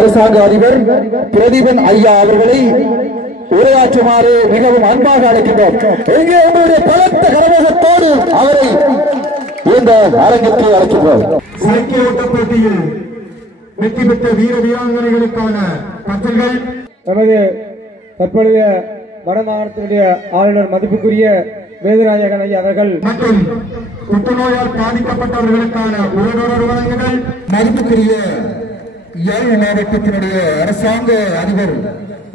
அரசாங்க அதிபர் பிரதீபன் ஐயா அவர்களை உரையாற்றுமாறு மிகவும் அன்பாக அழைக்கின்றோம். எங்கே உங்களுடைய பலத்த கரவேகத்தோடு அவரை இந்த அரங்கத்தில் அழைக்கின்றோம். சைக்கிள் ஓட்ட போட்டியில் வெற்றி பெற்ற வீர வீராங்கனைகளுக்கான பரிசுகள் நமது தற்போதைய வடமாகாணத்தினுடைய ஆளுநர் மதிப்புக்குரிய வேதநாயகன் ஐயா அவர்கள் மற்றும் புற்றுநோயால் பாதிக்கப்பட்டவர்களுக்கான உடனடி வழங்குதல் மதிப்புக்குரிய யாழ் மாவட்டத்தினுடைய அரசாங்க அதிபர்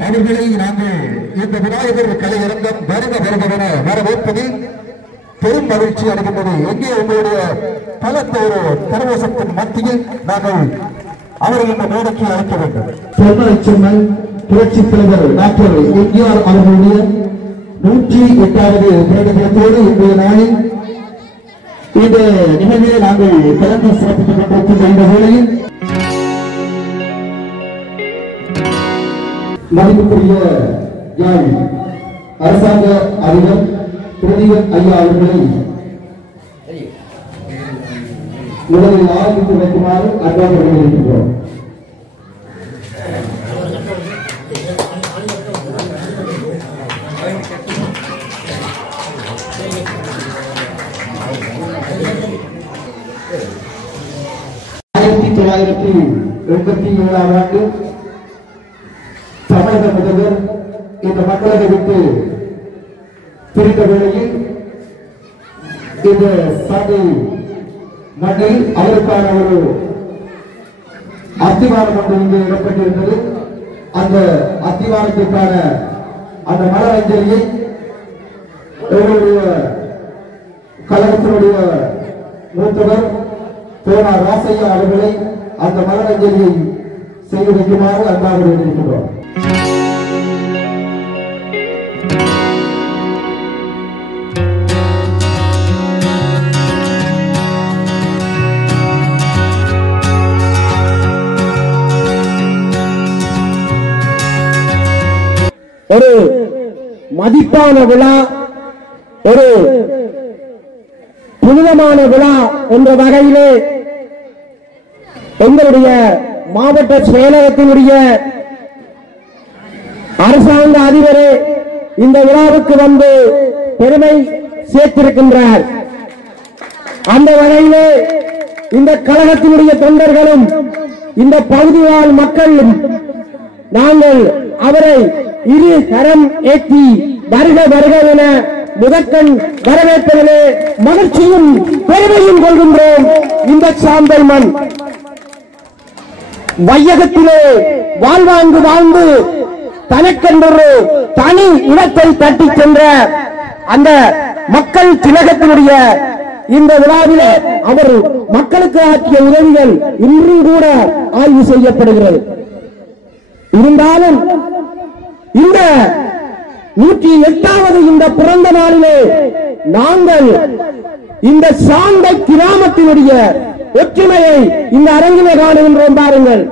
அவர்களை நாங்கள் இந்த விநாயகர் கலையரங்கம் வருக வருகவென வரவேற்பதில் பெரும் மகிழ்ச்சி அடைகின்றது. எங்கே உங்களுடைய பலத்தோடு பரவசத்தின் மத்தியில் நாங்கள் அவரை இந்த மேடைக்கு அழைக்க வேண்டும். சொன்னால் புரட்சித் தலைவர் டாக்டர் எம்ஜிஆர் அவர்களுடைய 108வது பிறந்த தினத்தோடு இன்றைய நாளில் இந்த நிகழ்ச்சியை நாங்கள் கலந்து சிறப்பித்துக் கொண்டிருக்கின்ற இந்த வேளையில் மதிப்புக்குரிய யாழ் அரசாங்க அதிபர் பிரதீபன் ஐயா அவர்களை முதலில் ஆரம்பித்து வைக்குமாறு அன்பாக வேண்டியிருக்கின்றோம். ஆண்டு தமிழக முதல்வர் இந்த மக்களவை விட்டு பிரிந்த வேளையில் இந்த சாதி மண்ணில் அவருக்கான ஒரு அத்திவாரம் ஒன்று இங்கு இடம்பெற்றிருந்தது. அந்த அத்திவாரத்திற்கான அந்த மலரஞ்சலியை எங்களுடைய கழகத்தினுடைய மூத்தவர் தோனா ராசையா அவர்களை அந்த மலரஞ்சலியை செய்து வைக்குமாறு அன்பாக வேண்டியிருக்கிறோம். ஒரு மதிப்பான விழா, ஒரு புனிதமான விழா என்ற வகையிலே எங்களுடைய மாவட்ட செயலகத்தினுடைய அரசாங்க அதிபரே இந்த விழாவுக்கு வந்து பெருமை சேர்த்திருக்கின்றார். அந்த வகையிலே இந்த கழகத்தினுடைய தொண்டர்களும் இந்த பகுதி வாழ் மக்களும் நாங்கள் அவரை இரு கரம் ஏற்றி வருக வருக என முதற்கண் வரவேற்பதிலே மகிழ்ச்சியும் பெருமையும் கொள்கின்றோம். இந்த சாம்பல் மண் வையகத்திலே வாழ்வாங்கு வாழ்ந்து தனக்கென்று தனி இடத்தை தட்டி சென்ற அந்த மக்கள் திலகத்தினுடைய இந்த விழாவிலே அவர் மக்களுக்கு ஆற்றிய உதவிகள் இன்றும் கூட ஆய்வு செய்யப்படுகிறது. இருந்தாலும் இந்த 108வது இந்த பிறந்த நாளிலே நாங்கள் இந்த சாந்தை கிராமத்தினுடைய ஒற்றுமையை இந்த அரங்கிலே காணுகின்றோம். பாருங்கள்,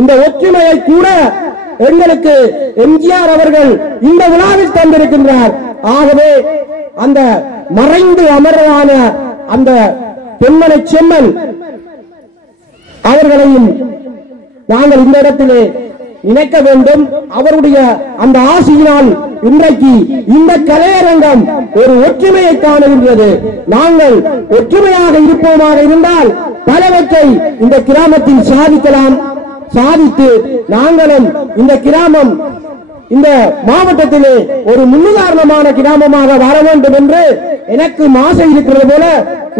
இந்த ஒற்றுமையை கூட எங்களுக்கு எம்ஜிஆர் அவர்கள் இந்த விழாவில் தந்திருக்கின்றார். ஆகவே அந்த மறைந்து அமர்வான அந்த பெண்மணி செம்மல் அவர்களையும் நாங்கள் இந்த இடத்திலே நினைக்க வேண்டும். அவருடைய அந்த ஆசையினால் இன்றைக்கு இந்த கலையரங்கம் ஒரு ஒற்றுமையை காணுகின்றது. நாங்கள் ஒற்றுமையாக இருப்போமாக இருந்தால் பலவற்றை இந்த கிராமத்தில் சாதிக்கலாம். சாதித்து நாங்களும் இந்த கிராமம் இந்த மாவட்டத்திலே ஒரு முன்னுதாரணமான கிராமமாக வர வேண்டும் என்று எனக்கு ஆசை இருக்கிறது போல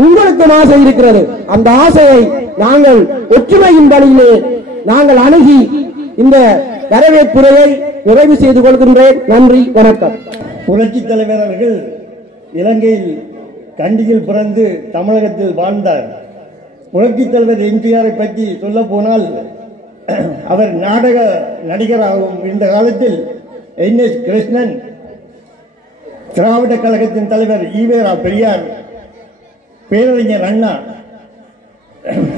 உங்களுக்கும் ஆசை இருக்கிறது. அந்த ஆசையை நாங்கள் ஒற்றுமையின் வழியிலே நாங்கள் அணுகி இந்த வரவேற்புரையை நிறைவு செய்து கொள்கின்றேன். நன்றி, வணக்கம். புரட்சித் தலைவர் அவர்கள் இலங்கையில் கண்டியில் பிறந்து தமிழகத்தில் வாழ்ந்தார். புரட்சித் தலைவர் எம்ஜிஆரை பற்றி சொல்ல போனால் அவர் நாடக நடிகராகவும் இருந்த காலத்தில் என்.எஸ். கிருஷ்ணன், திராவிட கழகத்தின் தலைவர் ஈவேரா பெரியார், பேரறிஞர் அண்ணா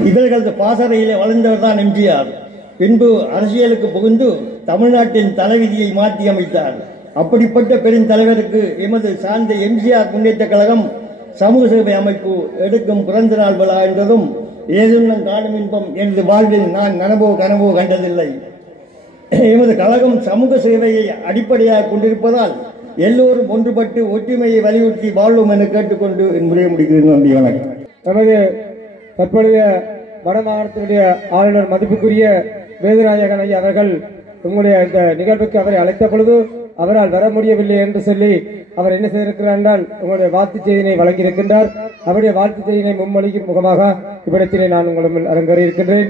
இவர்களது பாசறையிலே வளர்ந்தவர் தான் எம்ஜிஆர். பின்பு அரசியலுக்கு புகுந்து தமிழ்நாட்டின் தலைவிதியை மாற்றி அமைத்தார். அப்படிப்பட்ட பெருந்தலைவருக்கு எமது சார்ந்த எம்ஜிஆர் முன்னேற்ற கழகம் சமூக சேவை அமைப்பு எடுக்கும் பிறந்த நாள் விழா என்றதும் ஏதுன்னம் காணும் இன்பம் எனது வாழ்வில் நான் கனவோ கண்டதில்லை. எமது கழகம் சமூக சேவையை அடிப்படையாக கொண்டிருப்பதால் எல்லோரும் ஒன்றுபட்டு ஒற்றுமையை வலியுறுத்தி வாழ்வோம் என கேட்டுக்கொண்டு என் முறையை முடிக்கிறேன். நன்றி, வணக்கம். நமது தற்பொழுதைய வடமாகாணத்தினுடைய ஆளுநர் மதிப்புக்குரிய வேதநாயகன் ஐயா அவர்கள் உங்களுடைய இந்த நிகழ்வுக்கு அவரை அழைத்த பொழுது அவரால் வர முடியவில்லை என்று சொல்லி அவர் என்ன செய்திருக்கிறார் என்றால் உங்களுடைய வாழ்த்து செய்தியை வழங்கியிருக்கின்றார். அவருடைய வாழ்த்து செய்தியை முன்மொழிக்கும் முகமாக இவ்விடத்திலே நான் உங்கள் அரங்கேறியிருக்கின்றேன்.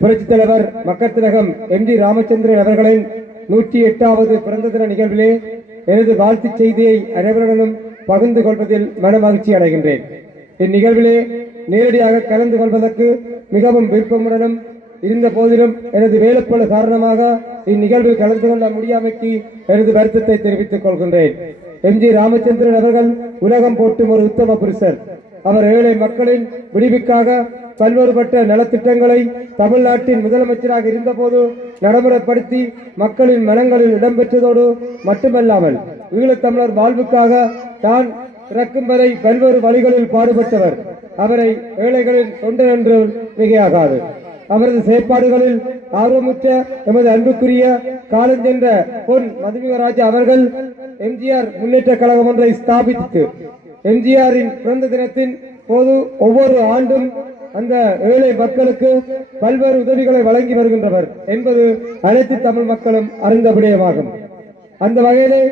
புரட்சித் தலைவர் மக்கள் திலகம் எம்.ஜி. ராமச்சந்திரன் அவர்களின் 108வது பிறந்த தின நிகழ்விலே எனது வாழ்த்து செய்தியை அனைவருடனும் பகிர்ந்து கொள்வதில் மனமகிழ்ச்சி அடைகின்றேன். இந்நிகழ்விலே நேரடியாக கலந்து கொள்வதற்கு மிகவும் விருப்பமுடனும் இருந்த போதிலும் எனது வேலைப்பளு காரணமாக இந்நிகழ்வில் கலந்து கொள்ள முடியாமைக்கு எனது வருத்தத்தை தெரிவித்துக் கொள்கின்றேன். எம்.ஜி. ராமச்சந்திரன் அவர்கள் உலகம் போற்றும் ஒரு உத்தம புருஷர். அவர் ஏழை மக்களின் விடுவிக்காக பல்வேறுபட்ட நலத்திட்டங்களை தமிழ்நாட்டின் முதலமைச்சராக இருந்தபோது நடைமுறைப்படுத்தி மக்களின் மனங்களில் இடம்பெற்றதோடு மட்டுமல்லாமல் ஈழத்தமிழர் வாழ்வுக்காக தான் இறக்கும் வரை பல்வேறு வழிகளில் பாடுபட்டவர். அவரை ஏழைகளின் தொண்டர் என்று மிகையாகாது. அவரது செயற்பாடுகளில் ஆர்வமுற்ற எமது அன்புக்குரிய காலஞ்சென்ற பொன் மதுமிகராஜா அவர்கள் எம்ஜிஆர் முன்னேற்ற கழகம் ஒன்றை ஸ்தாபித்து எம்ஜிஆரின் பிறந்த தினத்தின் போது ஒவ்வொரு ஆண்டும் அந்த ஏழை மக்களுக்கு பல்வேறு உதவிகளை வழங்கி வருகின்றவர் என்பது அனைத்து தமிழ் மக்களும் அறிந்த விடயமாகும். அந்த வகையிலே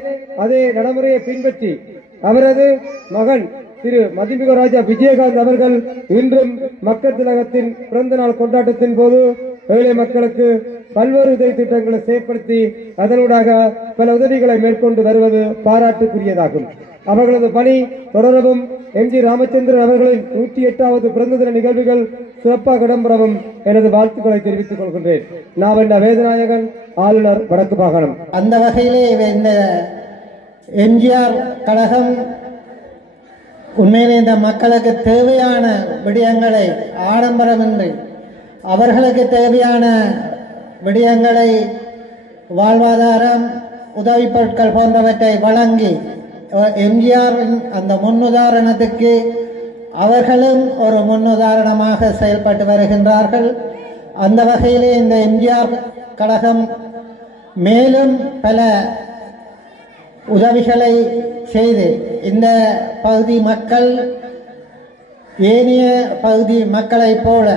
அதே நடைமுறையை பின்பற்றி அவரது மகன் திரு மதிமிகராஜா விஜயகாந்த் அவர்கள் இன்றும் மக்கள் திலகத்தின் பிறந்த நாள் கொண்டாட்டத்தின் போது ஏழை மக்களுக்கு பல்வேறு உதவி திட்டங்களை செயற்படுத்தி அதனூடாக பல உதவிகளை மேற்கொண்டு வருவது பாராட்டுக்குரியதாகும். அவர்களது பணி தொடரவும் எம்.ஜி. ராமச்சந்திரன் அவர்களின் 108வது பிறந்த தின நிகழ்வுகள் சிறப்பாக இடம்பெறவும் எனது வாழ்த்துக்களை தெரிவித்துக் கொள்கின்றேன். நான் என்ற வேதநாயகன், ஆளுநர், வடக்கு மாகாணம். அந்த வகையிலே இந்த எம்ஜிஆர் கழகம் உண்மையிலே இந்த மக்களுக்கு தேவையான விடயங்களை ஆடம்பரமின்றி அவர்களுக்கு தேவையான விடயங்களை வாழ்வாதாரம், உதவி பொருட்கள் போன்றவற்றை வழங்கி எம்ஜிஆரின் அந்த முன்னுதாரணத்துக்கு அவர்களும் ஒரு முன்னுதாரணமாக செயல்பட்டு வருகின்றார்கள். அந்த வகையிலே இந்த எம்ஜிஆர் கழகம் மேலும் பல உதவிகளை செய்து இந்த பகுதி மக்கள் ஏனைய பகுதி மக்களைப் போல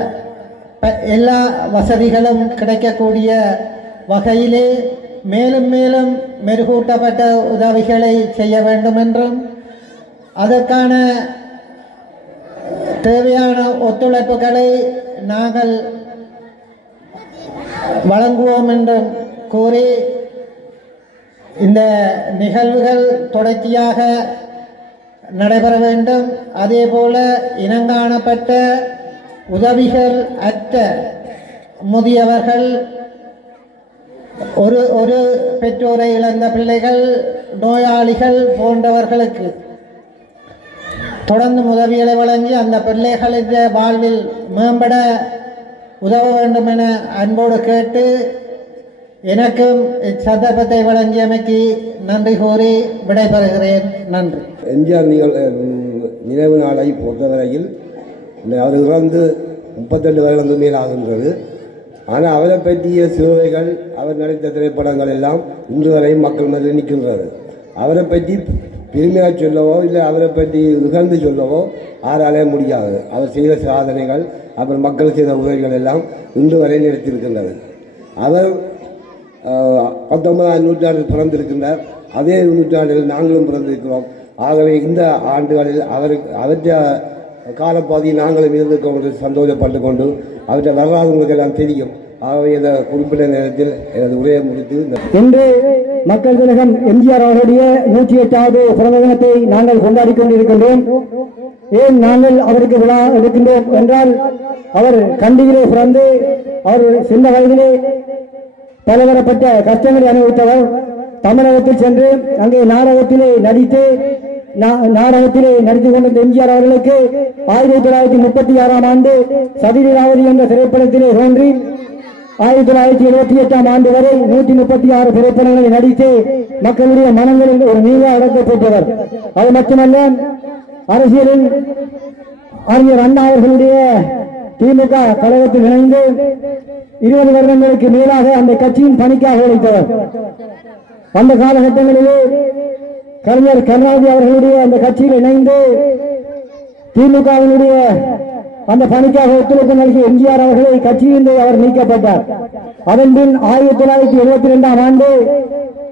எல்லா வசதிகளும் கிடைக்கக்கூடிய வகையிலே மேலும் மேலும் மெருகூட்டப்பட்ட உதவிகளை செய்ய வேண்டும் என்றும் அதற்கான தேவையான ஒத்துழைப்புகளை நாங்கள் வழங்குவோம் என்றும் கூறி இந்த நிகழ்வுகள் தொடர்ச்சியாக நடைபெற வேண்டும். அதேபோல இனங்காணப்பட்ட உதவிகள் அற்ற முதியவர்கள், ஒரு பெற்றோரை இழந்த பிள்ளைகள், நோயாளிகள் போன்றவர்களுக்கு தொடர்ந்து உதவிகளை வழங்கி அந்த பிள்ளைகளின் வாழ்வில் மேம்பட உதவ வேண்டும் என அன்போடு கேட்டு எனக்கும் இச்சந்தர்ப்பத்தை வழங்கியமைக்கு நன்றி கூறி விடைபெறுகிறேன். நன்றி. எம்ஜிஆர் நினைவு நாளை பொறுத்தவரையில் அவர் இறந்து 32 வருடங்கள் மேல் ஆகின்றது. ஆனால் அவரை பற்றிய சேவைகள், அவர் நடித்த திரைப்படங்கள் எல்லாம் இன்று வரையும் மக்கள் மத்தியில் நிற்கின்றது. அவரை பற்றி பெருமையாக சொல்லவோ இல்லை அவரை பற்றி இகழ்ந்து சொல்லவோ ஆராலே முடியாது. அவர் செய்த சாதனைகள், அவர் மக்கள் செய்த உதவிகள் எல்லாம் இன்று வரை நிறுத்தியிருக்கின்றது. அவர் 19ஆம் நூற்றாண்டில் பிறந்திருக்கின்றார். அதே நூற்றாண்டில் நாங்களும் பிறந்திருக்கிறோம். ஆகவே இந்த ஆண்டுகளில் அவற்றை காலப்பாதையில் நாங்களும் இருந்து சந்தோஷப்பட்டு கொண்டு அவற்றை வரலாறு உங்களுக்கு எல்லாம் தெரியும். ஆகவே இந்த குறிப்பிட்ட நேரத்தில் எனது உரையை முடித்து இன்று மக்கள் திலகம் எம்ஜிஆர் அவருடைய 108வது பிறந்த தினத்தை நாங்கள் கொண்டாடி கொண்டிருக்கின்றோம். ஏன் நாங்கள் அவருக்கு விழா எடுக்கின்றோம் என்றால், அவர் கண்டியிலே பிறந்து அவர் சின்ன வயதிலே பலதரப்பட்ட கஷ்டங்களை அனுபவித்தவர். தமிழகத்தில் சென்று அங்கே நாடகத்திலே நடித்து கொண்ட எம்ஜிஆர் அவர்களுக்கு 1936ஆம் ஆண்டு சதிலீலாவதி என்ற திரைப்படத்திலே தோன்றி 1978ஆம் ஆண்டு வரை 136 திரைப்படங்களை நடித்து மக்களுடைய மனங்களில் ஒரு நீங்க அடக்கப்பட்டவர். அது மட்டுமல்ல, அரசியலில் அறிஞர் அண்ணா அவர்களுடைய திமுக கழகத்தில் இணைந்து 20 வருடங்களுக்கு மேலாக அந்த கட்சியின் பணிக்காக உழைத்தவர். அந்த காலகட்டங்களிலே கலைஞர் கருணாநிதி அவர்களுடைய அந்த கட்சியில் இணைந்து திமுகவினுடைய அந்த பணிக்காக ஒத்துழைப்பு நல்கிய எம்ஜிஆர் அவர்களை கட்சியிலிருந்து அவர் நீக்கப்பட்டார். அதன் பின் 1972ஆம் ஆண்டு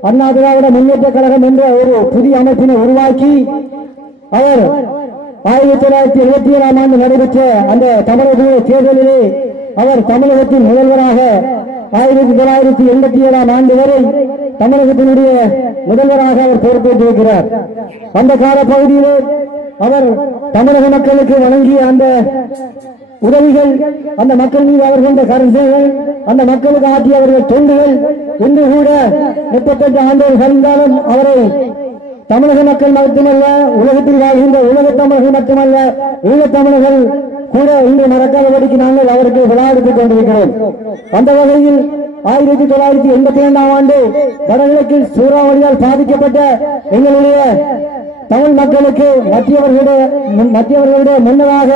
அண்ணா திராவிட முன்னேற்ற கழகம் என்ற ஒரு புதிய அமைப்பினை உருவாக்கி அவர் 1977ஆம் ஆண்டு நடைபெற்ற அந்த தமிழக தேர்தலிலே அவர் தமிழகத்தின் முதல்வராக 1987ஆம் ஆண்டு வரை தமிழகத்தினுடைய முதல்வராக அவர் பொறுப்பேற்றிருக்கிறார். அந்த காலப்பகுதியிலே அவர் தமிழக மக்களுக்கு வழங்கிய அந்த உதவிகள், அந்த மக்கள் மீது அவர் கொண்ட கருணைகள், அந்த மக்களுக்கு ஆற்றிய அவர்கள் தொண்டுகள் இன்று கூட 38 ஆண்டுகள் கழிந்தாலும் அவரை தமிழக மக்கள் மட்டுமல்ல, உலகத்தில் வாழ்கின்ற உலக தமிழர்கள் மட்டுமல்ல, ஈழத் தமிழர்கள் கூட இன்று மறக்காதபடிக்கு நாங்கள் அவருக்கு விழா எடுத்துக் கொண்டிருக்கிறோம். அந்த வகையில் 1982ஆம் ஆண்டு வடகிழக்கில் சூறாவளியால் பாதிக்கப்பட்ட எங்களுடைய தமிழ் மக்களுக்கு மத்தியவர்களுடைய முன்னதாக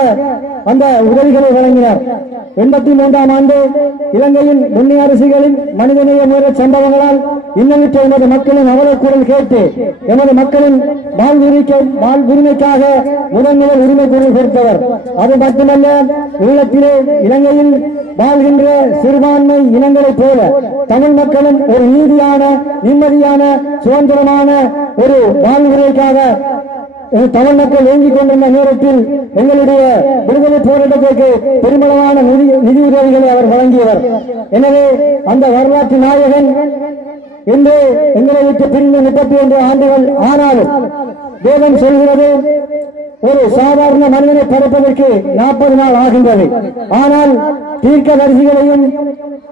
அந்த உதவிகளை வழங்கினார். 83ஆம் ஆண்டு இலங்கையின் முன்னே அரசுகளின் மனிதநேய மீற சம்பவங்களால் இன்னமிட்ட எமது மக்களின் அவலக்குரல் கேட்டு எமது மக்களின் வாழ்வுரிமைக்காக முதல் உரிமை குரல் கொடுத்தவர். அது மட்டுமல்ல, ஈழத்திலே இலங்கையில் வாழ்கின்ற சிறுபான்மை இனங்களைப் போல தமிழ் மக்களும் ஒரு நீதியான, நிம்மதியான, சுதந்திரமான ஒரு வாழ்வுரைக்காக தமிழ் மக்கள் ஏங்கிக் கொண்டிருந்த நேரத்தில் எங்களுடைய விடுதலை போராட்டத்திற்கு பெருமளவான நிதி உதவிகளை அவர் வழங்கியவர். எனவே அந்த வரலாற்று நாயகன் இன்று எங்களை விட்டு பிரிந்து 31 ஆண்டுகள் ஆனாலும் வேதம் சொல்கிறது ஒரு சாதாரண மனிதனை படைப்பதற்கு 40 நாள் ஆகின்றது. ஆனால் தீர்க்கதரிசிகளையும்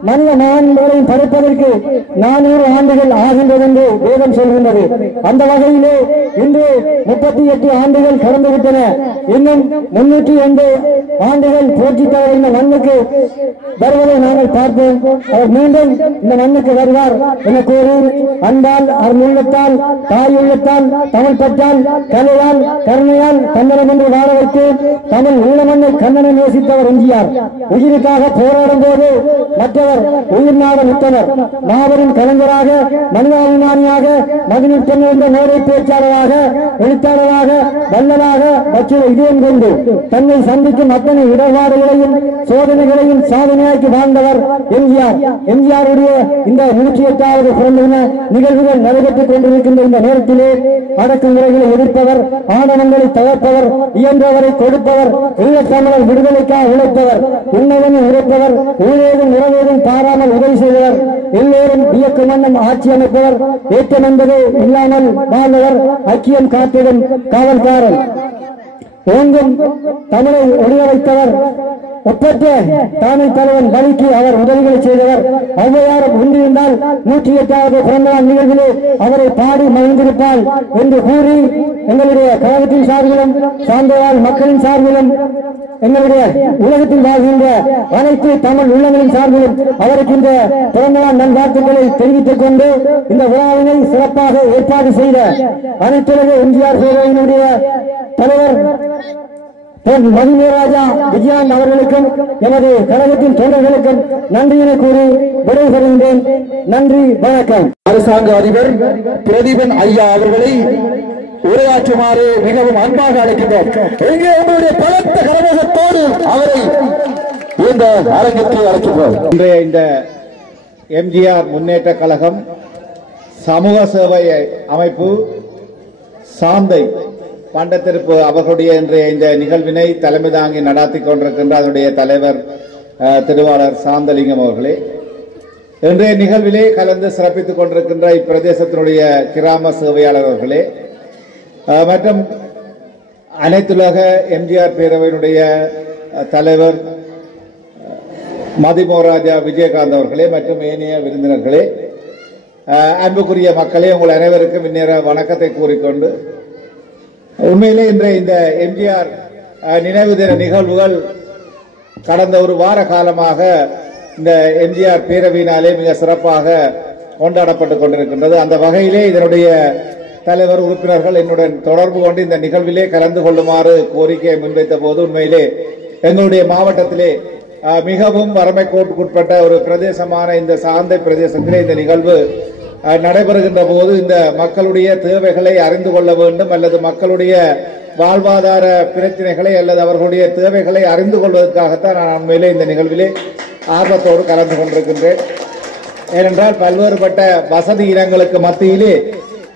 மனித மகான்களையும் படைப்பதற்கு 400 ஆண்டுகள் ஆகின்றது என்று வேதம் சொல்கின்றது. அந்த வகையிலே இன்று 38 ஆண்டுகள் கடந்துவிட்டன. இன்னும் 302 ஆண்டுகள் போற்றித்தவர் இந்த மண்ணுக்கு வருவதை நாங்கள் பார்ப்போம். அவர் மீண்டும் இந்த மண்ணுக்கு வருவார் என கூறி அன்பால், அருளுள்ளத்தால், தாயுள்ளத்தால், தமிழ் பற்றால், கலையால், கருணையால் கண்ணனம் என்று வாழ வைத்து தமிழ் ஈழமண்ணை கண்ணனை நேசித்தவர் எம்ஜிஆர். உயிருக்காக போராடும் போது மற்றவர் உயிர் நாட முத்தனர். மாபெரும் கலைஞராக, மனிதாபிமானியாக, மதிநுட்பம் என்ற மேடை பேச்சாளராக, எழுத்தாளராக, வல்லலாக வச்சு இதயம் கொண்டு தன்னை சந்திக்கும் அத்தனை இடர்பாடுகளையும் சோதனைகளையும் சாதனையாக்கி வாழ்ந்தவர் எம்ஜிஆர். எம்ஜிஆருடைய இந்த 108வது பிறந்த நிகழ்வுகள் நடைபெற்றுக் கொண்டிருக்கின்ற இந்த நேரத்திலே அடக்குமுறைகளை எதிர்ப்பவர், ஆணவங்களை தகர்ப்பவர், இயன்றவரை கொடுப்பவர், ஈழத்தமிழர் விடுதலைக்காக உழைப்பவர், உண்மையுடன் உழைப்பவர், ஊழேதும் நிறைவேதும் பாராமல் உதவி செய்தவர், எல்லோரும் வியக்கும் வண்ணம் ஆட்சி அமைப்பவர், ஏற்றம் என்பது இல்லாமல் வாழ்ந்தவர், ஐக்கியம் காத்திடும் காவல்காரன், ஓங்கும் தமிழை ஒளிய வைத்தவர், ஒப்பற்ற தானை தலைவன் வழிக்கு அவர் உதவிகளை செய்தவர். ஔவையாரும் ஒன்றிருந்தால் 108வது பிறந்தநாள் நிகழ்விலே அவரை பாடி மகிழ்ந்திருப்பாள் என்று கூறி எங்களுடைய கழகத்தின் சார்பிலும் சார்ந்தவாள் மக்களின் சார்பிலும் எங்களுடைய உலகத்தில் வாழ்கின்ற அனைத்து தமிழ் உள்ளங்களின் சார்பிலும் அவருக்கு இந்த பிறந்தநாள் நல்வாழ்த்துக்களை தெரிவித்துக் கொண்டு இந்த விழாவினை சிறப்பாக ஏற்பாடு செய்த அனைத்துலக எம்ஜிஆர் பேரவையினுடைய தலைவர் மதிமேராஜா விஜயான் அவர்களுக்கும் எமது கழகத்தின் தொண்டர்களுக்கும் நன்றியினை கூறி விடைபெறுகின்றேன். நன்றி, வணக்கம். அரசாங்க அதிபர் பிரதீபன் ஐயா அவர்களை உரையாற்றுமாறு மிகவும் அன்பாக அழைக்கின்றோம். எங்கே உங்களுடைய பலத்த கரவேகத்தோடு அவரை இந்த அரங்கிற்கு அழைக்கின்றோம். இன்றைய இந்த எம்ஜிஆர் முன்னேற்ற கழகம் சமூக சேவை அமைப்பு சாந்தை பண்டத்திருப்பு அவர்களுடைய இன்றைய இந்த நிகழ்வினை தலைமை தாங்கி நடாத்திக் கொண்டிருக்கின்ற அதனுடைய தலைவர் திருவாளர் சாந்தலிங்கம் அவர்களே, இன்றைய நிகழ்விலே கலந்து சிறப்பித்துக் கொண்டிருக்கின்ற இப்பிரதேசத்தினுடைய கிராம சேவையாளர் அவர்களே மற்றும் அனைத்துலக எம்ஜிஆர் பேரவையினுடைய தலைவர் மதிமோராஜா விஜயகாந்த் அவர்களே மற்றும் ஏனைய விருந்தினர்களே, அன்புக்குரிய மக்களே, உங்கள் அனைவருக்கும் இந்நேர வணக்கத்தை கூறிக்கொண்டு உண்மையிலே இன்றைய இந்த எம்ஜிஆர் நினைவு தின நிகழ்வுகள் கடந்த ஒரு வார காலமாக இந்த எம்ஜிஆர் பேரவையினாலே மிக சிறப்பாக கொண்டாடப்பட்டுக் கொண்டிருக்கின்றது. அந்த வகையிலே இதனுடைய தலைவர் உறுப்பினர்கள் என்னுடன் தொடர்பு கொண்டு இந்த நிகழ்விலே கலந்து கொள்ளுமாறு கோரிக்கையை முன்வைத்த போது உண்மையிலே எங்களுடைய மாவட்டத்திலே மிகவும் வறுமை கோட்டுக்குட்பட்ட ஒரு பிரதேசமான இந்த சாந்தை பிரதேசத்திலே இந்த நிகழ்வு நடைபெறுகின்ற போது இந்த மக்களுடைய தேவைகளை அறிந்து கொள்ள வேண்டும் அல்லது மக்களுடைய வாழ்வாதார பிரச்சனைகளை அல்லது அவர்களுடைய தேவைகளை அறிந்து கொள்வதற்காகத்தான் நான் உண்மையிலே இந்த நிகழ்விலே ஆர்வத்தோடு கலந்து கொண்டிருக்கின்றேன். ஏனென்றால் பல்வேறுபட்ட வசதி இடங்களுக்கு மத்தியிலே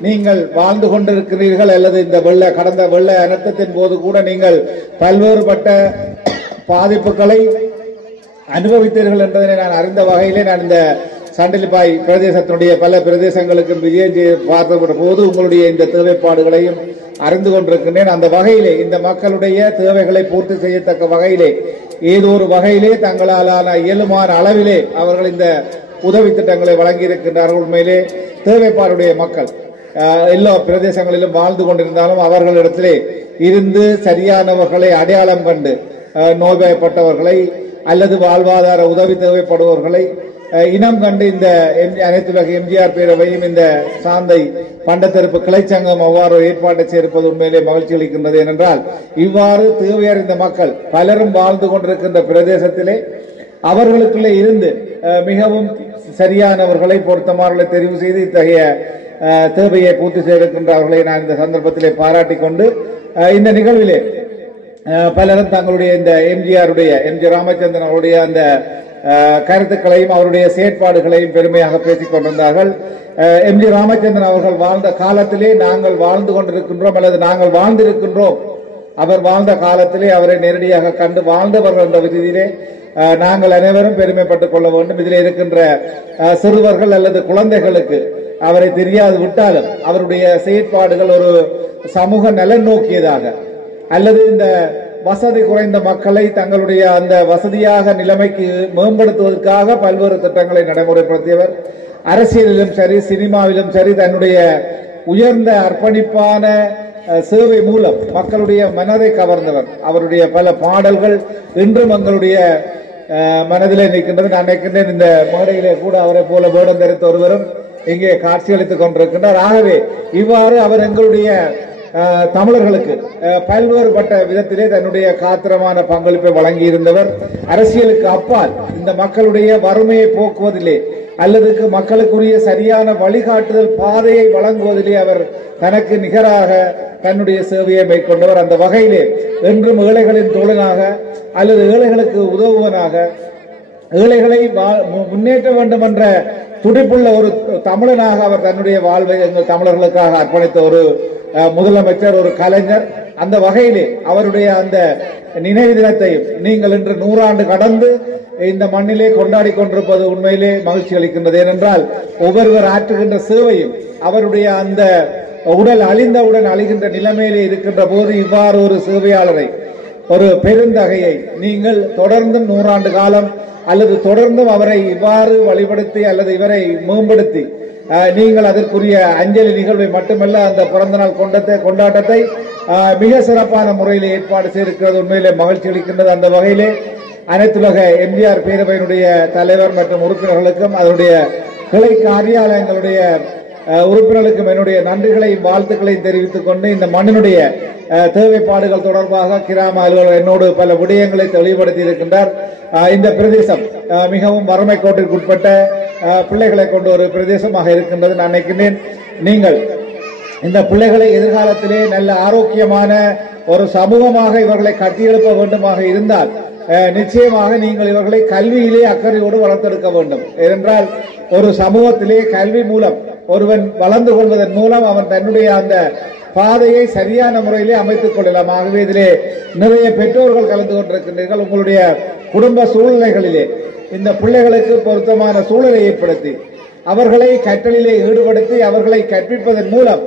நீங்கள் வாழ்ந்து கொண்டிருக்கிறீர்கள் அல்லது இந்த கடந்த வெள்ள அனர்த்தத்தின் போது கூட நீங்கள் பல்வேறுபட்ட பாதிப்புகளை அனுபவித்தீர்கள் என்பதனை நான் அறிந்த வகையிலே நான் இந்த சண்டிலிப்பாய் பிரதேசத்தினுடைய பல பிரதேசங்களுக்கு விஜயம் செய்ய பார்த்த போது உங்களுடைய இந்த தேவைப்பாடுகளையும் அறிந்து கொண்டிருக்கின்றேன். அந்த வகையிலே இந்த மக்களுடைய தேவைகளை பூர்த்தி செய்யத்தக்க வகையிலே ஏதோ ஒரு வகையிலே தங்களாலான இயலுமான அளவிலே அவர்கள் இந்த உதவி திட்டங்களை வழங்கியிருக்கின்றார்கள். உண்மையிலே தேவைப்பாடுடைய மக்கள் எல்லா பிரதேசங்களிலும் வாழ்ந்து கொண்டிருந்தாலும் அவர்களிடத்திலே இருந்து சரியானவர்களை அடையாளம் கண்டு நோய்வாய்ப்பட்டவர்களை அல்லது வாழ்வாதார உதவி தேவைப்படுபவர்களை இனம் கண்டு இந்த அனைத்துலக எம்ஜிஆர் பேரவையும் இந்த சாந்தை பண்டத்தெருப்பு கிளைச்சங்கம் அவ்வாறு ஏற்பாட்டை சேர்ப்பது உண்மையிலே மகிழ்ச்சி அளிக்கின்றது. ஏனென்றால் இவ்வாறு தேவையறிந்த மக்கள் பலரும் வாழ்ந்து கொண்டிருக்கின்ற பிரதேசத்திலே அவர்களுக்குள்ளே இருந்து மிகவும் சரியானவர்களை பொருத்தமானவர்களை தெரிவு செய்து இத்தகைய தேவையை பூர்த்தி செய்திருக்கின்றவர்களை நான் இந்த சந்தர்ப்பத்திலே பாராட்டிக் கொண்டு இந்த நிகழ்விலே பலரும் தங்களுடைய இந்த எம்ஜி ராமச்சந்திரன் அவருடைய அந்த கருத்துக்களையும் அவருடைய செயற்பாடுகளையும் பெருமையாக பேசிக் கொண்டிருந்தார்கள். எம்ஜி ராமச்சந்திரன் அவர்கள் வாழ்ந்த காலத்திலே நாங்கள் வாழ்ந்து கொண்டிருக்கின்றோம் அல்லது நாங்கள் வாழ்ந்திருக்கின்றோம். அவர் வாழ்ந்த காலத்திலே அவரை நேரடியாக கண்டு வாழ்ந்தவர்கள் என்ற விதியிலே நாங்கள் அனைவரும் பெருமைப்பட்டுக் கொள்ள வேண்டும். இதில் இருக்கின்ற சிறுவர்கள் அல்லது குழந்தைகளுக்கு அவரை தெரியாது விட்டாலும் அவருடைய செயற்பாடுகள் ஒரு சமூக நலன் நோக்கியதாக அல்லது இந்த வசதி குறைந்த மக்களை தங்களுடைய அந்த வசதியாக நிலைமைக்கு மேம்படுத்துவதற்காக பல்வேறு திட்டங்களை நடைமுறைப்படுத்தியவர். அரசியலிலும் சரி சினிமாவிலும் சரி தன்னுடைய உயர்ந்த அர்ப்பணிப்பான சேவை மூலம் மக்களுடைய மனதை கவர்ந்தவர். அவருடைய பல பாடல்கள் இன்றும் எங்களுடைய மனதிலே நிற்கின்றது. நான் நினைக்கின்றேன் இந்த மேடையிலே கூட அவரை போல வேடம் தரித்த ஒருவரும் இங்கே காட்சியளித்துக் கொண்டிருக்கின்றார். ஆகவே இவ்வாறு அவர் எங்களுடைய தமிழர்களுக்கு பல்வேறுபட்ட விதத்திலே தன்னுடைய காத்திரமான பங்களிப்பை வழங்கி இருந்தவர். அரசியலுக்கு அப்பால் இந்த மக்களுடைய வறுமையை போக்குவதிலே அல்லது மக்களுக்குரிய சரியான வழிகாட்டுதல் பாதையை வழங்குவதிலே அவர் தனக்கு நிகராக தன்னுடைய சேவையை மேற்கொண்டவர். அந்த வகையிலே என்றும் ஏழைகளின் தோழனாக அல்லது ஏழைகளுக்கு உதவுவனாக ஏழைகளை முன்னேற்ற வேண்டும் என்ற துடிப்புள்ள ஒரு தமிழனாக அவர் தன்னுடைய வாழ்வை எங்கள் தமிழர்களுக்காக அர்ப்பணித்த ஒரு முதலமைச்சர், ஒரு கலைஞர். அந்த வகையிலே அவருடைய அந்த நினைவு தினத்தையும் நீங்கள் இன்று 100 ஆண்டு கடந்து இந்த மண்ணிலே கொண்டாடி கொண்டிருப்பது உண்மையிலே மகிழ்ச்சி அளிக்கின்றது. ஏனென்றால் ஒவ்வொருவர் ஆற்றுகின்ற சேவையும் அவருடைய அந்த உடல் அழிந்தவுடன் அழிகின்ற நிலைமையிலே இருக்கின்ற போது இவ்வாறு ஒரு சேவையாளரை ஒரு பெருந்தகையை நீங்கள் தொடர்ந்தும் 100 ஆண்டு காலம் அல்லது தொடர்ந்தும் அவரை இவ்வாறு வழிபடுத்தி அல்லது இவரை மேம்படுத்தி நீங்கள் அதற்குரிய அஞ்சலி நிகழ்வை மட்டுமல்ல அந்த பிறந்தநாள் கொண்டாட்டத்தை மிக சிறப்பான முறையில் ஏற்பாடு செய்திருக்கிறது. உண்மையிலே மகிழ்ச்சி அளிக்கின்றது. அந்த வகையிலே அனைத்துலக எம்ஜிஆர் பேரவையினுடைய தலைவர் மற்றும் உறுப்பினர்களுக்கும் அதனுடைய கிளை காரியாலயங்களுடைய உறுப்பினர்களுக்கும் என்னுடைய நன்றிகளையும் வாழ்த்துக்களையும் தெரிவித்துக் கொண்டு இந்த மண்ணினுடைய தேவைப்பாடுகள் தொடர்பாக கிராம அலுவலர் என்னோடு பல விடயங்களை தெளிவுபடுத்தி இருக்கின்றார். இந்த பிரதேசம் மிகவும் வறுமை கோட்டிற்குட்பட்ட பிள்ளைகளை கொண்ட ஒரு பிரதேசமாக இருக்கின்றது. நான் நினைக்கின்றேன் நீங்கள் இந்த பிள்ளைகளை எதிர்காலத்திலே நல்ல ஆரோக்கியமான ஒரு சமூகமாக இவர்களை கட்டியெழுப்ப வேண்டுமாக இருந்தால் நிச்சயமாக நீங்கள் இவர்களை கல்வியிலே அக்கறையோடு வளர்த்தெடுக்க வேண்டும். ஏனென்றால் ஒரு சமூகத்திலே கல்வி மூலம் ஒருவன் வளர்ந்து கொள்வதன் மூலம் அவன் தன்னுடைய அந்த பாதையை சரியான முறையிலே அமைத்துக் கொள்ளலாம். ஆகவே இதிலே நிறைய பெற்றோர்கள் கலந்து கொண்டிருக்கின்றீர்கள். உங்களுடைய குடும்ப சூழ்நிலைகளிலே இந்த பிள்ளைகளுக்கு பொருத்தமான சூழலை ஏற்படுத்தி அவர்களை கற்றலிலே ஈடுபடுத்தி அவர்களை கற்பிப்பதன் மூலம்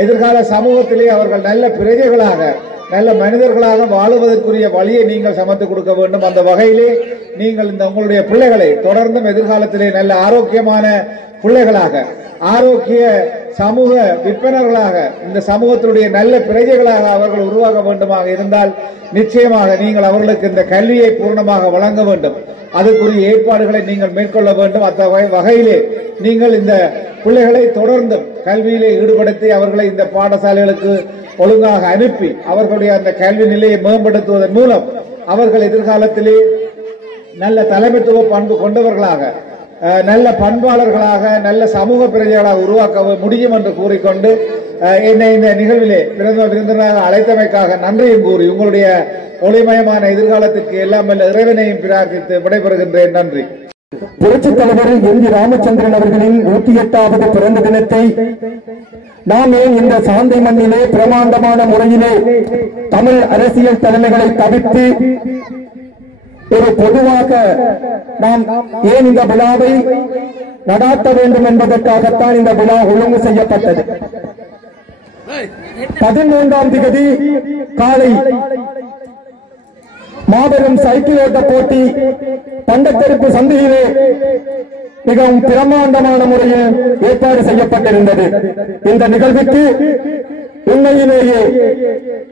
எதிர்கால சமூகத்திலே அவர்கள் நல்ல பிரஜைகளாக நல்ல மனிதர்களாக வாழுவதற்குரிய வழியை நீங்கள் சமத்துக் கொடுக்க வேண்டும். அந்த வகையிலே நீங்கள் இந்த உங்களுடைய பிள்ளைகளை தொடர்ந்தும் எதிர்காலத்திலே நல்ல ஆரோக்கியமான பிள்ளைகளாக ஆரோக்கிய சமூக விற்பனர்களாக இந்த சமூகத்தினுடைய நல்ல பிரஜைகளாக அவர்கள் உருவாக வேண்டுமாக இருந்தால் நிச்சயமாக நீங்கள் அவர்களுக்கு இந்த கல்வியை பூர்ணமாக வழங்க வேண்டும். அதற்குரிய ஏற்பாடுகளை நீங்கள் மேற்கொள்ள வேண்டும். அத்தகைய வகையிலே நீங்கள் இந்த பிள்ளைகளை தொடர்ந்தும் கல்வியிலே ஈடுபடுத்தி அவர்களை இந்த பாடசாலைகளுக்கு ஒழுங்காக அனுப்பி அவர்களுடைய அந்த கல்வி நிலையை மேம்படுத்துவதன் மூலம் அவர்கள் எதிர்காலத்திலே நல்ல தலைமைத்துவ பண்பு கொண்டவர்களாக, நல்ல பண்பாளர்களாக, நல்ல சமூக பிரஜைகளாக உருவாக்க முடியும் என்று கூறிக்கொண்டு என்னை இந்த நிகழ்விலே பிரதம விருந்தினராக அழைத்தமைக்காக நன்றியும் கூறி உங்களுடைய ஒளிமயமான எதிர்காலத்திற்கு எல்லாம் வல்ல இறைவனையும் பிரார்த்தித்து விடைபெறுகின்றேன். நன்றி. புரட்சித் தலைவர் எம். ஜி. ராமச்சந்திரன் அவர்களின் 108வது பிறந்த தினத்தை நாம் ஏன் இந்த சாந்தை மண்ணிலே பிரமாண்டமான முறையிலே தமிழ் அரசியல் தலைமைகளை தவிர்த்து ஒரு பொதுவாக நாம் ஏன் இந்த விழாவை நடாத்த வேண்டும் என்பதற்காகத்தான் இந்த விழா ஒழுங்கு செய்யப்பட்டது. 13ஆம் தேதி காலை மாபெரும் சைக்கிள் ஓட்ட போட்டி பண்டத்தெருப்பு சந்தையிலே மிகவும் பிரமாண்டமான முறையில் ஏற்பாடு செய்யப்பட்டிருந்தது. இந்த நிகழ்வுக்கு உண்மையிலேயே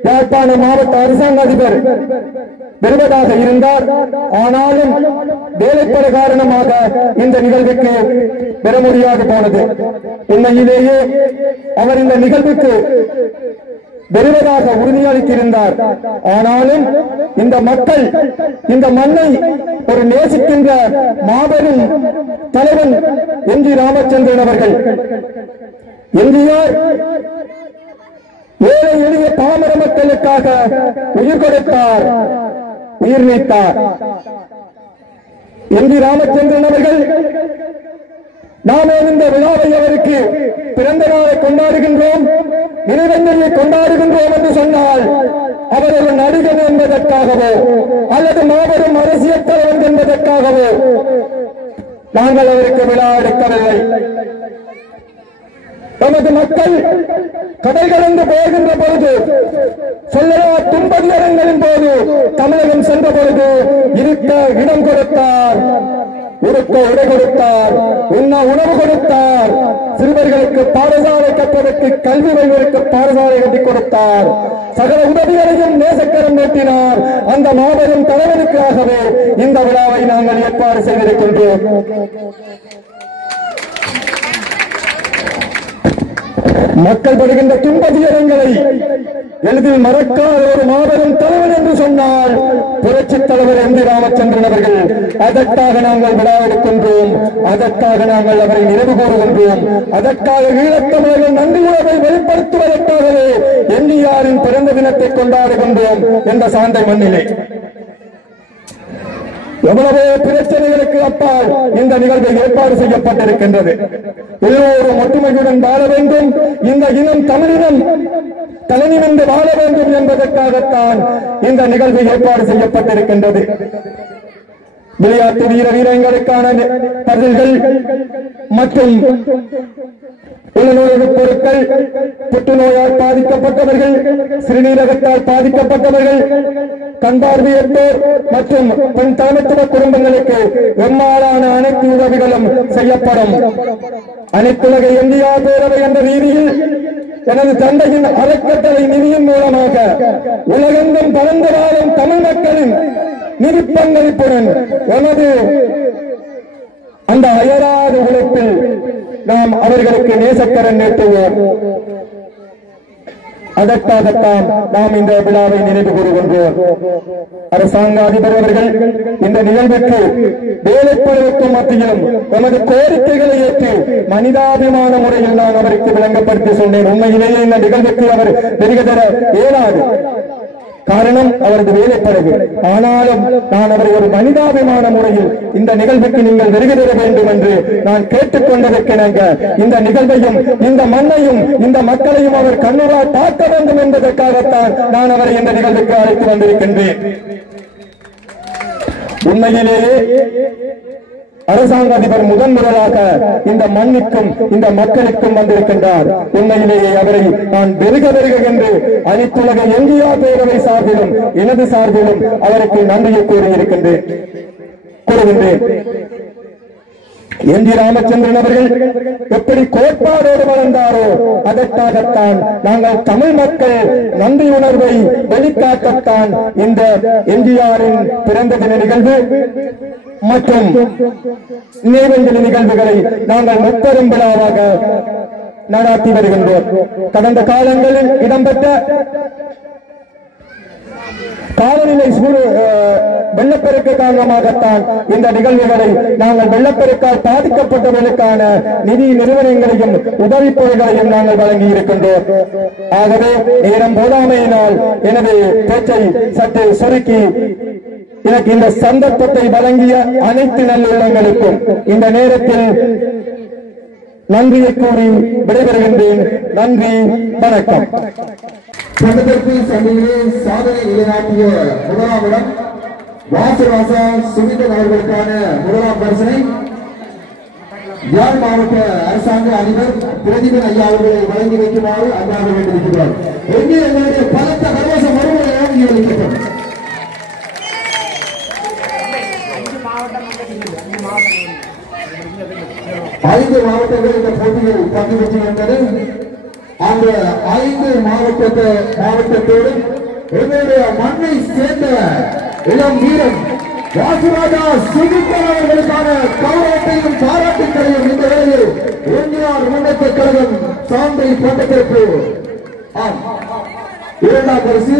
யாழ்ப்பாண மாவட்ட அரசாங்க அதிபர் வருவதாக இருந்தார். ஆனாலும் வேலைப்பட காரணமாக இந்த நிகழ்வுக்கு பெற முடியாது போனது. உண்மையிலேயே அவர் இந்த நிகழ்வுக்கு வருவதாக உறுதியளித்திருந்தார். ஆனாலும் இந்த மக்கள் இந்த மண்ணை ஒரு நேசிக்கின்ற மாபெரும் தலைவன் எம். ஜி. ராமச்சந்திரன் அவர்கள், எம்ஜிஆர் ஏழை எளிய பாமர மக்களுக்காக உயிர் கொடுத்தார், உயிர் நீத்தார். எம். ஜி. ராமச்சந்திரன் அவர்கள் நாமே இந்த விழாவை அவருக்கு பிறந்த நாளை கொண்டாடுகின்றோம், நினைவஞ்சலியை கொண்டாடுகின்றோம் என்று சொன்னால் அவர் ஒரு நடிகன் என்பதற்காகவோ அல்லது மாபெரும் அரசியல் தலைவன் என்பதற்காகவோ நாங்கள் அவருக்கு விழா எடுக்கவில்லை. நமது மக்கள் கடல் கடந்து போகின்ற பொழுது, சொல்லலா துன்பதியரங்களின் போது தமிழகம் சென்ற பொழுது இருக்க இடம் கொடுத்தார், உடுக்க உடை கொடுத்தார், உண்ண உணவு கொடுத்தார், சிறுவர்களுக்கு பாடசாலை கட்டுவதற்கு கல்வி வைவதற்கு பாடசாலை கட்டிக் கொடுத்தார், சகல உதவிகளையும் நேசக்கரம் நீட்டினார். அந்த மாபெரும் தலைவனுக்காகவே இந்த விழாவை நாங்கள் ஏற்பாடு செய்திருக்கின்றோம். மக்கள் படுகின்ற துன்பதியரங்களை எளிதில் மறக்காத ஒரு மாபெரும் தலைவன் என்று சொன்னால் புரட்சித் தலைவர் எம். ஜி. ராமச்சந்திரன் அவர்கள். அதற்காக நாங்கள் விழா எடுக்கின்றோம், அதற்காக நாங்கள் அவரை நினைவு கூறுகின்றோம், அதற்காக ஈழத்தமிழர்கள் நன்றி உணர்வை வெளிப்படுத்துவதற்காகவே எம்ஜிஆரின் பிறந்த தினத்தை கொண்டாடுகின்றோம் என்ற சாந்தை மண்ணிலே. எவ்வளவோ பிரச்சனைகளுக்கு அப்பால் இந்த நிகழ்வு ஏற்பாடு செய்யப்பட்டிருக்கின்றது. எல்லோரும் ஒற்றுமையுடன் வாழ வேண்டும், இந்த இனம் தமிழினம் தலைநிமிர்ந்து வாழ வேண்டும் என்பதற்காகத்தான் இந்த நிகழ்வு ஏற்பாடு செய்யப்பட்டிருக்கின்றது. விளையாட்டு வீரங்களுக்கான பரிசுகள் மற்றும் உளநோய் பொருட்கள், புற்றுநோயால் பாதிக்கப்பட்டவர்கள், சிறுநீரகத்தால் பாதிக்கப்பட்டவர்கள், கண்பார்வையற்றோர் மற்றும் பெண் தலைமைத்துவ குடும்பங்களுக்கு எம்மாலான அனைத்து உதவிகளும் செய்யப்படும். அனைத்துலக எம்ஜிஆர் பேரவை என்ற ரீதியில் எனது தந்தையின் அறக்கட்டளை நிதியின் மூலமாக உலகெங்கும் பறந்து வாழும் தமிழ் மக்களின் நிதி பங்களிப்புடன் எனது அந்த அயராத உழைப்பில் நாம் அவர்களுக்கு நேசக்கரம் நீட்டுவோம். அதற்காகத்தான் நாம் இந்த விழாவை நினைவு கூறுகின்றோம். அரசாங்க அதிபர் அவர்கள் இந்த நிகழ்வுக்கு வேலைப்பளுக்கும் மத்தியிலும் எமது கோரிக்கைகளை ஏற்று மனிதாபிமான முறையில் நான் அவருக்கு விளங்கப்படுத்தி சொன்னேன். உண்மையிலேயே இந்த நிகழ்வுக்கு அவர் வெறுக தர இயலாது, காரணம் அவரது வேலைப்படகு. ஆனாலும் நான் அவரை ஒரு மனிதாபிமான முறையில் இந்த நிகழ்வுக்கு நீங்கள் வருகை தர வேண்டும் என்று நான் கேட்டுக்கொண்டதற்கிணங்க இந்த நிகழ்வையும் இந்த மண்ணையும் இந்த மக்களையும் அவர் கண்ணூரால் பார்க்க வேண்டும் என்பதற்காகத்தான் நான் அவரை இந்த நிகழ்வுக்கு அழைத்து வந்திருக்கின்றேன். உண்மையிலேயே அரசாங்க அதிபர் முதலாக இந்த மண்ணுக்கும் இந்த மக்களுக்கும் வந்திருக்கின்றார். உண்மையிலேயே அவரை நான் வெறுக என்று அனைத்துலக எம்ஜிஆர் பேரவை சார்பிலும் எனது சார்பிலும் அவருக்கு நன்றியை கூறுகின்றேன். எம். ஜி. ராமச்சந்திரன் அவர்கள் எப்படி கோட்பாடோடு வளர்ந்தாரோ அதற்காகத்தான் நாங்கள் தமிழ் மக்கள் நன்றி உணர்வை வெளிக்காட்டத்தான் இந்த எம்ஜிஆரின் பிறந்த தின நிகழ்வு மற்றும் நினைவஞ்சலி நிகழ்வுகளை நாங்கள் முப்பெரும் விழாவாக நடாத்தி வருகின்றோம். கடந்த காலங்களில் இடம்பெற்ற காலநிலை வெள்ளப்பெருக்கு காரணமாகத்தான் இந்த நிகழ்வுகளை நாங்கள் வெள்ளப்பெருக்கால் பாதிக்கப்பட்டவர்களுக்கான நிதி நிறுவனங்களையும் உதவி பொருள்களையும் நாங்கள் வழங்கி இருக்கின்றோம். ஆகவே நேரம் போதாமையினால் எனது பேச்சை சற்று சுருக்கி எனக்கு இந்த சந்தர்ப்பத்தை வழங்கிய அனைத்து நல்லுள்ளங்களுக்கும் இந்த நேரத்தில் நன்றியை கூறி விடைபெறுகின்றேன். நன்றி, வணக்கம். சங்கத்திற்கு சந்தையிலே சாதனை நிலைநாட்டிய முதலாம் இடம் வாசராசா சுமிதன் அவர்களுக்கான முதலாம் பரிசனை யாழ் மாவட்ட அரசாங்க அதிபர் பிரதிபன் ஐயா அவர்களை வழங்கி வைக்குமாறு அன்றாக வேண்டியிருக்கிறார். எங்கே எங்களுடைய பலத்த கரவசம் மறுமுறை வழங்கி வைக்கப்படும். 5 மாவட்டங்கள் இந்த போட்டியில் பங்கு பெற்றிருந்தது. அந்த 5 மாவட்டத்தோடு எங்களுடைய மண்ணை சேர்ந்த இளம் வீரன் வாசுராஜா சுமித்தன் அவர்களுக்கான கௌரவத்தையும் பாராட்டுகளையும் இந்த வேளையில் எம்ஜிஆர் முன்னேற்ற கழகம் சான்றை பட்டத்திற்கு இரண்டாம் பரிசு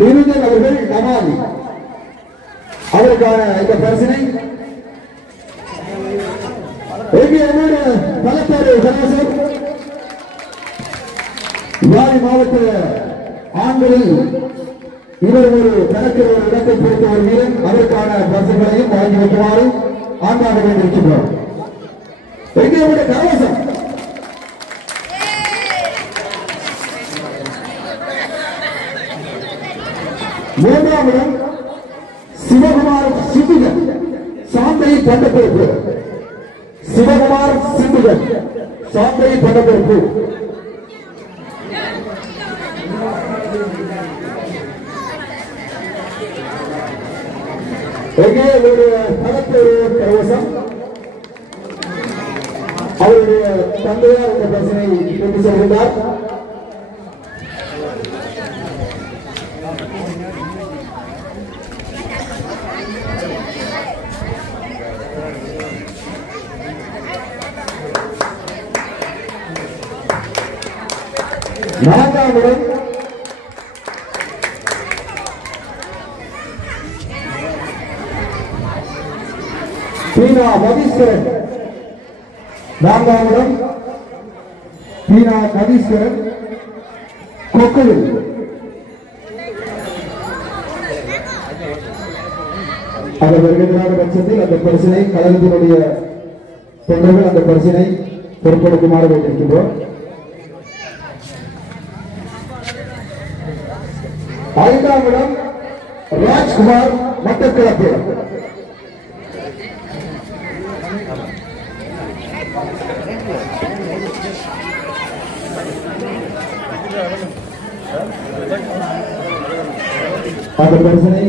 நிருஜன் அவர்கள் நமாலி அவருக்கான இந்த பரிசினை பலத்தோடு கணேசன் யாழ் மாவட்ட ஆண்களில் இவர் ஒரு தனக்கு ஒரு இடத்தை பொறுத்த ஒரு வீரன் அதற்கான பரிசுகளையும் வழங்கி வைக்குமாறு ஆண்டாக வேண்டியிருக்கின்றோம். எங்களுடைய கவசம் மூன்றாம் இடம் சிவகுமார் சிந்துகன் சாந்தை பட்டப்பொறுப்பு. சிவகுமார் சிந்துகன் சாந்தை பட்டப்பொறுப்பு. எங்கே ஒரு படத்தொரு கவசம் அவருடைய தந்தையார் இந்த பிரச்சனை கொண்டு செல்கிறார். நான்காம் இடம் பீனா மதீஸ்வரன். 4ஆம் இடம் பீனா மதீஸ்வரன் கொக்குவில். அவர் வருகின்ற பட்சத்தில் அந்த பரிசினை கழகத்தினுடைய தொண்டர்கள் அந்த பரிசினை பொறுப்பெடுக்குமாறு வைத்திருக்கின்றோம். 5ஆம் இடம் ராஜ்குமார் மட்டக்களப்பு. அந்த பரிசனை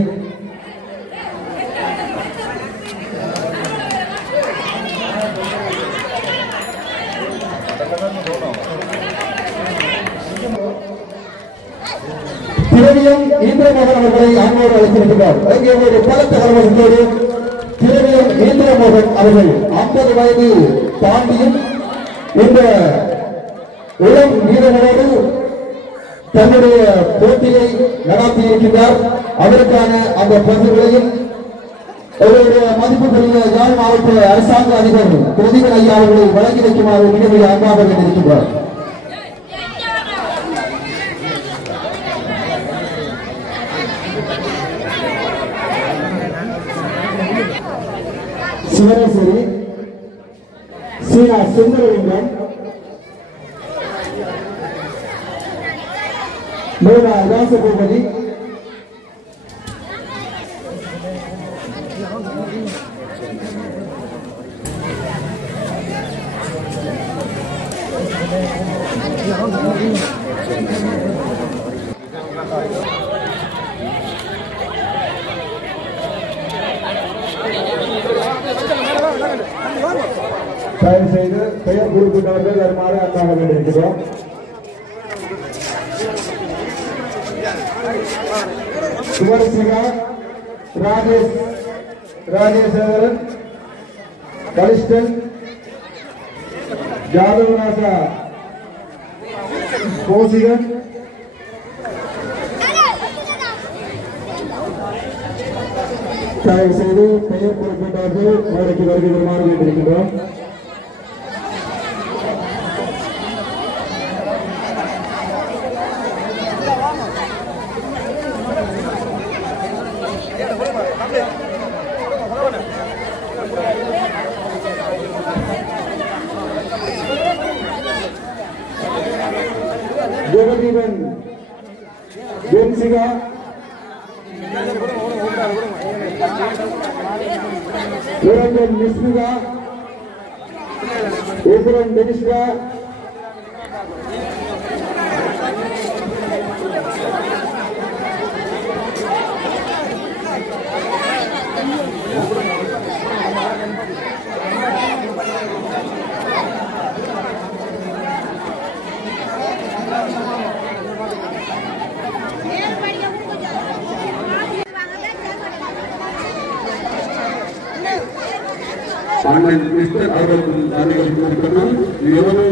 திரவியம் இந்திரமோகன் அவர்களை அன்போடு அழைத்திருக்கிறார். எங்களுடைய பலத்த கரவசத்தோடு திரவியம் இந்திரமோகன் அவர்கள் 50 வயது தாண்டியும் இந்த இளம் வீரர்களோடு தன்னுடைய போட்டியை நடத்தியிருக்கிறார். அதற்கான அந்த பரிசுகளையும் அவருடைய மதிப்புக்குரிய யாழ் மாவட்ட அரசாங்க அதிபர் பிரதிபன் ஐயா அவர்களை வழங்கி வைக்குமாறு மிக அன்பாக வேண்டியிருக்கிறார். சிவரேஸ்வரி சீனா சுந்தரலிங்கம் மேலா ராசகோபதி தயவு செய்து பெயர் குறிப்பிட்டவர்கள் வருமாறு அன்பாக வேண்டியிருக்கிறோம். சுவரசிகா ராஜேஸ்வரன் கலிஷ்டன் ஜாதவராஜா கோசிகன் தயவு செய்து பெயர் குறிப்பிட்டவர்கள் வேலைக்கு வருகை வருமாறு கேட்டிருக்கின்றோம். ஜெகதீபன் ஜென்சிகா நிரஞ்சன் மிஸ்மிகா ஏப்ரன் டெனிஸ்கா அண்ணன் மிஸ்டர் அவர்களுக்கும் நன்றிகளை கூறிக்கொண்டு எமது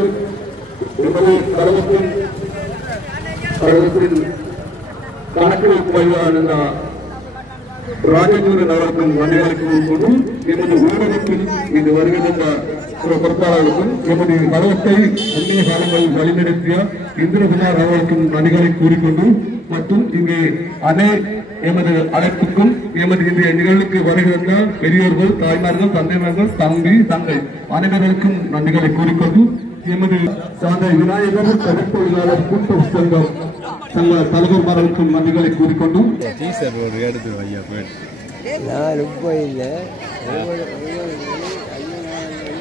கழகத்தின் கணக்கில் பயிலான ராஜேந்திரன் அவருக்கும் நன்றிகளை கூறிக்கொண்டு எமது ஊடகத்தில் இன்று வருகின்ற பொறுப்பாளர்களுக்கும் எமது கழகத்தை அந்நிய காலங்களில் வழிநடத்திய இந்திரகுமார் அவர்களுக்கும் நன்றிகளை கூறிக்கொண்டு மற்றும் இங்கே எமது அழைப்புக்கும் எமது இன்றைய நிகழ்வுக்கு வருகின்ற பெரியோர்கள், தாய்மார்கள், தந்தைமார்கள், தம்பி, தங்கை அனைவருக்கும் நன்றிகளை கூறிக்கொண்டு எமது சார்ந்த விநாயகர் தொழிற்தொழிலாளர் கூட்டுறவு சங்க தலைவர்களுக்கும் நன்றிகளை கூறிக்கொண்டும் நான் ரொம்ப இல்லை